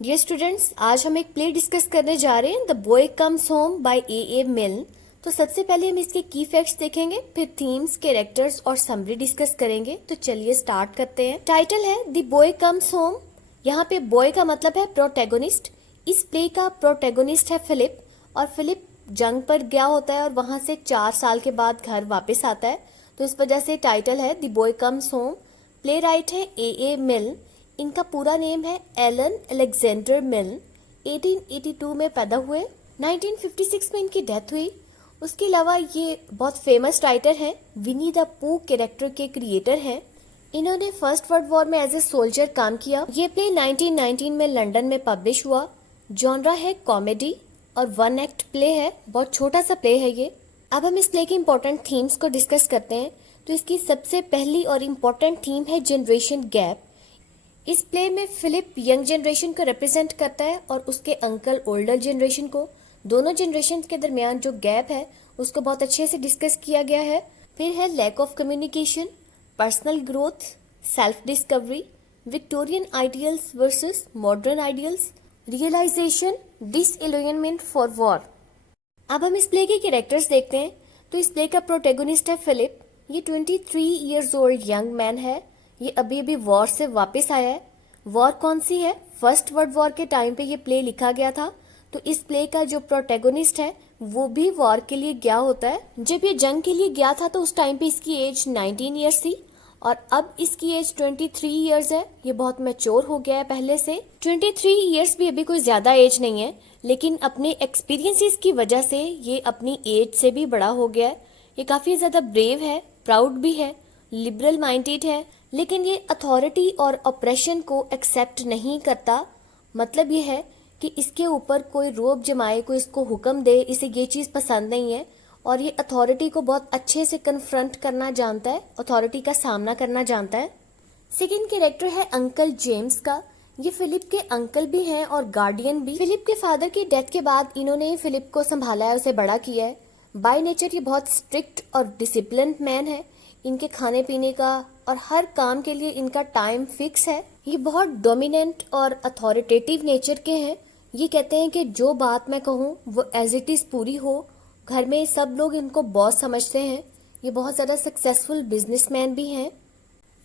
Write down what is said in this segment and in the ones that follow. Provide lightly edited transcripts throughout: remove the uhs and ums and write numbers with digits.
Dear students, आज हम एक प्ले डिस्कस करने जा रहे हैं, the boy comes home by a मिल्न। तो सबसे पहले हम इसके की फैक्ट्स देखेंगे, फिर थीम्स, कैरेक्टर्स और समरी डिस्कस करेंगे। तो चलिए स्टार्ट करते हैं। टाइटल है द बॉय कम्स होम। यहाँ पे बॉय का मतलब है प्रोटैगोनिस्ट। इस प्ले का प्रोटैगोनिस्ट है फिलिप, और फिलिप जंग पर गया होता है और वहां से 4 साल के बाद घर वापस आता है। तो इस वजह से टाइटल है the boy comes home. Play right है ए मिल्न। इनका पूरा नेम है एलन अलेक्जेंडर मिल्न। 1882 में पैदा हुए, 1956 में इनकी डेथ हुई। उसके अलावा ये बहुत फेमस राइटर हैं, विनी द पू कैरेक्टर के क्रिएटर हैं। इन्होंने फर्स्ट वर्ल्ड वॉर में एज ए सोल्जर काम किया। ये प्ले 1919 में लंदन में पब्लिश हुआ। जॉनरा है कॉमेडी और 1 एक्ट प्ले है, बहुत छोटा सा प्ले है ये। अब हम इस प्ले की इम्पोर्टेंट थीम्स को डिस्कस करते हैं। तो इसकी सबसे पहली और इम्पोर्टेंट थीम है जनरेशन गैप। इस प्ले में फिलिप यंग जनरेशन को रिप्रेजेंट करता है और उसके अंकल ओल्डर जनरेशन को। दोनों जनरेशन के दरमियान जो गैप है उसको बहुत अच्छे से डिस्कस किया गया है। फिर है lack of communication, personal growth, self discovery, Victorian ideals versus modern ideals, realisation, disillusionment for war. अब हम इस प्ले के कैरेक्टर्स देखते हैं। तो इस प्ले का प्रोटैगोनिस्ट है फिलिप। ये 23 इयर्स ओल्ड यंग मैन है। ये अभी अभी वॉर से वापस आया है। वॉर कौन सी है? फर्स्ट वर्ल्ड वॉर के टाइम पे ये प्ले लिखा गया था। तो इस प्ले का जो प्रोटैगोनिस्ट है वो भी वॉर के लिए गया होता है। जब ये जंग के लिए गया था तो उस टाइम पे इसकी एज 19 इयर्स थी और अब इसकी एज 23 इयर्स है। ये बहुत मैच्योर हो गया है पहले से। 23 इयर्स भी अभी कोई ज्यादा एज नहीं है, लेकिन अपने एक्सपीरियंसेस की वजह से ये अपनी एज से भी बड़ा हो गया है। ये काफी ज्यादा ब्रेव है, प्राउड भी है, लिबरल माइंडेड है, लेकिन ये अथॉरिटी और ऑपरेशन को एक्सेप्ट नहीं करता। मतलब ये है कि इसके ऊपर कोई रोब जमाए, कोई इसको हुक्म दे, इसे ये चीज पसंद नहीं है और ये अथॉरिटी को बहुत अच्छे से कन्फ्रंट करना जानता है, अथॉरिटी का सामना करना जानता है। सेकेंड कैरेक्टर है अंकल जेम्स का। ये फिलिप के अंकल भी हैं और गार्डियन भी। फिलिप के फादर की डेथ के बाद इन्होंने फिलिप को संभाला है, उसे बड़ा किया है। बाय नेचर ये बहुत स्ट्रिक्ट और डिसिप्लिन मैन है। इनके खाने पीने का और हर काम के लिए इनका टाइम फिक्स है। ये बहुत डोमिनेंट और अथॉरिटेटिव नेचर के हैं। ये कहते हैं कि जो बात मैं कहूँ वो एज इट इज पूरी हो। घर में सब लोग इनको बॉस समझते हैं। ये बहुत ज्यादा सक्सेसफुल बिजनेसमैन भी हैं।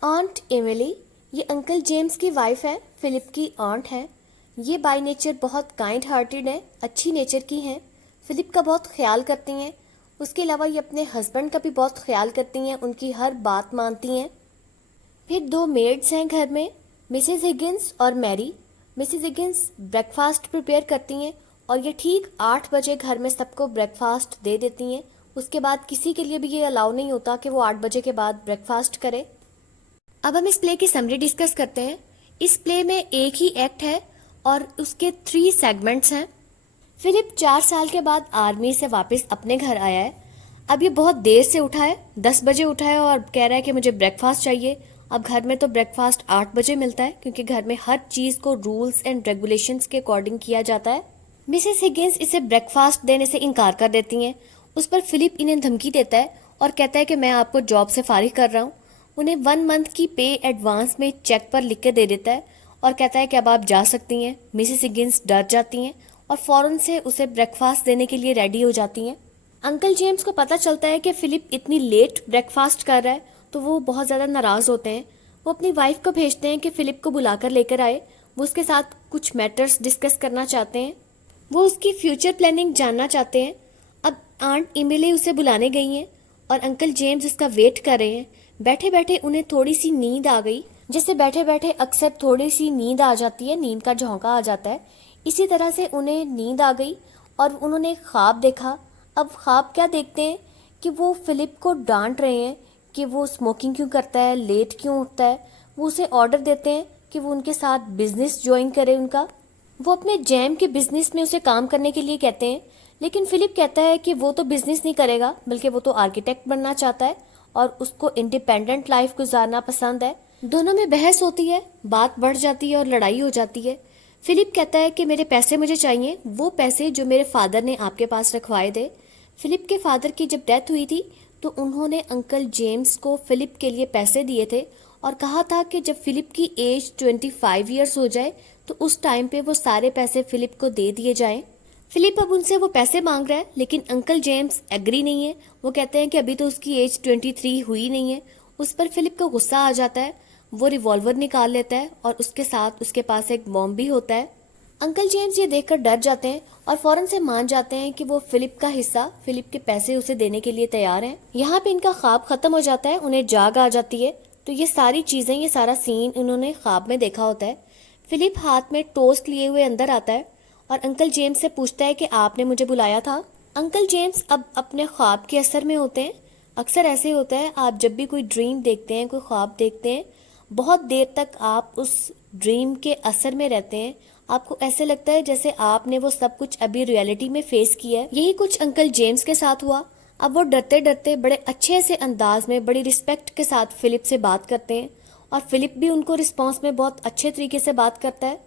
आंट एमिली, ये अंकल जेम्स की वाइफ है, फिलिप की आंट है। ये बाय नेचर बहुत काइंड हार्टेड है, अच्छी नेचर की हैं। फिलिप का बहुत ख्याल करती हैं। उसके अलावा ये अपने हस्बैंड का भी बहुत ख्याल करती हैं, उनकी हर बात मानती हैं। फिर 2 मेड्स हैं घर में, मिसेस हिगिंस और Mary. Mrs Higgins breakfast prepare करती हैं और ये ठीक 8 बजे घर में सबको ब्रेकफास्ट दे देती हैं। उसके बाद किसी के लिए भी ये अलाउ नहीं होता कि वो 8 बजे के बाद ब्रेकफास्ट करे। अब हम इस प्ले की समरी डिस्कस करते हैं। इस प्ले में एक ही एक्ट है और उसके 3 सेगमेंट्स हैं। फिलिप 4 साल के बाद आर्मी से वापस अपने घर आया है। अब ये बहुत देर से उठा है, 10 बजे उठा है और कह रहा है कि मुझे ब्रेकफास्ट चाहिए। अब घर में तो ब्रेकफास्ट 8 बजे मिलता है, क्योंकि घर में हर चीज को रूल्स एंड रेगुलेशंस के अकॉर्डिंग किया जाता है। मिसेस हिगिंस इसे ब्रेकफास्ट देने से इनकार कर देती हैं। उस पर फिलिप इन्हें धमकी देता है और कहता है कि मैं आपको जॉब से फारिग कर रहा हूँ। उन्हें 1 मंथ की पे एडवांस में चेक पर लिख के दे देता है और कहता है कि अब आप जा सकती हैं। मिसेस हिगिंस डर जाती हैं और फौरन से उसे ब्रेकफास्ट देने के लिए रेडी हो जाती हैं। अंकल जेम्स को पता चलता है कि फिलिप इतनी लेट ब्रेकफास्ट कर रहा है, तो वो बहुत ज़्यादा नाराज़ होते हैं। वो अपनी वाइफ को भेजते हैं कि फिलिप को बुलाकर लेकर आए। वो उसके साथ कुछ मैटर्स डिस्कस करना चाहते हैं। वो उसकी फ्यूचर प्लानिंग जानना चाहते हैं। अब आंट इमिली उसे बुलाने गई हैं और अंकल जेम्स उसका वेट कर रहे हैं। बैठे बैठे उन्हें थोड़ी सी नींद आ गई। जैसे बैठे बैठे अक्सर थोड़ी सी नींद आ जाती है, नींद का झोंका आ जाता है, इसी तरह से उन्हें नींद आ गई और उन्होंने ख्वाब देखा। अब ख्वाब क्या देखते हैं कि वो फिलिप को डांट रहे हैं कि वो स्मोकिंग क्यों करता है, लेट क्यों उठता है। वो उसे ऑर्डर देते हैं कि वो उनके साथ बिजनेस ज्वाइन करे उनका। वो अपने जैम के बिजनेस में उसे काम करने के लिए कहते हैं, लेकिन फिलिप कहता है कि वो तो बिजनेस नहीं करेगा, बल्कि वो तो आर्किटेक्ट बनना चाहता है और उसको इंडिपेंडेंट लाइफ गुजारना पसंद है। दोनों में बहस होती है, बात बढ़ जाती है और लड़ाई हो जाती है। फिलिप कहता है कि मेरे पैसे मुझे चाहिए, वो पैसे जो मेरे फादर ने आपके पास रखवाए थे। फिलिप के फादर की जब डेथ हुई थी तो उन्होंने अंकल जेम्स को फिलिप के लिए पैसे दिए थे और कहा था कि जब फिलिप की एज 25 इयर्स हो जाए तो उस टाइम पे वो सारे पैसे फिलिप को दे दिए जाएं। फिलिप अब उनसे वो पैसे मांग रहा है, लेकिन अंकल जेम्स एग्री नहीं है। वो कहते हैं कि अभी तो उसकी एज 23 हुई नहीं है। उस पर फिलिप को गुस्सा आ जाता है। वो रिवॉल्वर निकाल लेता है और उसके साथ उसके पास एक बॉम्ब भी होता है। अंकल जेम्स ये देखकर डर जाते हैं और फौरन से मान जाते हैं कि वो फिलिप का हिस्सा, फिलिप के पैसे उसे देने के लिए तैयार हैं। यहाँ पे इनका ख्वाब खत्म हो जाता है, उन्हें जाग आ जाती है। तो ये सारी चीजें, ये सारा सीन उन्होंने ख्वाब में देखा होता है। फिलिप हाथ में टोस्ट लिए हुए अंदर आता है और अंकल जेम्स से पूछता है कि आपने मुझे बुलाया था। अंकल जेम्स अब अपने ख्वाब के असर में होते हैं। अक्सर ऐसे होता है, आप जब भी कोई ड्रीम देखते हैं, कोई ख्वाब देखते हैं, बहुत देर तक आप उस ड्रीम के असर में रहते हैं। आपको ऐसे लगता है जैसे आपने वो सब कुछ अभी रियलिटी में फेस किया है। यही कुछ अंकल जेम्स के साथ हुआ। अब वो डरते डरते बड़े अच्छे से अंदाज में, बड़ी रिस्पेक्ट के साथ फिलिप से बात करते हैं और फिलिप भी उनको रिस्पॉन्स में बहुत अच्छे तरीके से बात करता है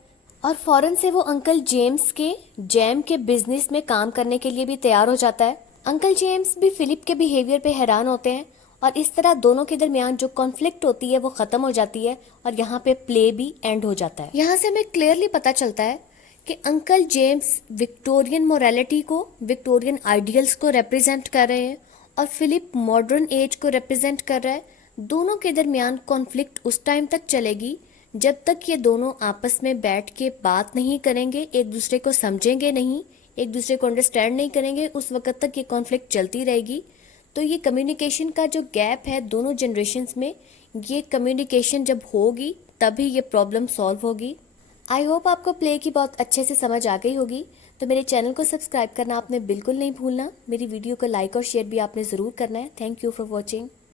और फौरन से वो अंकल जेम्स के जैम के बिजनेस में काम करने के लिए भी तैयार हो जाता है। अंकल जेम्स भी फिलिप के बिहेवियर पे हैरान होते हैं और इस तरह दोनों के दरमियान जो कॉन्फ्लिक्ट होती है वो खत्म हो जाती है और यहाँ पे प्ले भी एंड हो जाता है। यहाँ से हमें क्लियरली पता चलता है कि अंकल जेम्स विक्टोरियन मोरालिटी को, विक्टोरियन आइडियल्स को रिप्रेजेंट कर रहे हैं और फिलिप मॉडर्न एज को रिप्रेजेंट कर रहा है। दोनों के दरमियान कॉन्फ्लिक्ट उस टाइम तक चलेगी जब तक ये दोनों आपस में बैठ के बात नहीं करेंगे, एक दूसरे को समझेंगे नहीं, एक दूसरे को अंडरस्टैंड नहीं करेंगे, उस वक्त तक ये कॉन्फ्लिक्ट चलती रहेगी। तो ये कम्युनिकेशन का जो गैप है दोनों जनरेशन्स में, ये कम्युनिकेशन जब होगी तभी ये प्रॉब्लम सॉल्व होगी। आई होप आपको प्ले की बहुत अच्छे से समझ आ गई होगी। तो मेरे चैनल को सब्सक्राइब करना आपने बिल्कुल नहीं भूलना। मेरी वीडियो को लाइक और शेयर भी आपने ज़रूर करना है। Thank you for watching.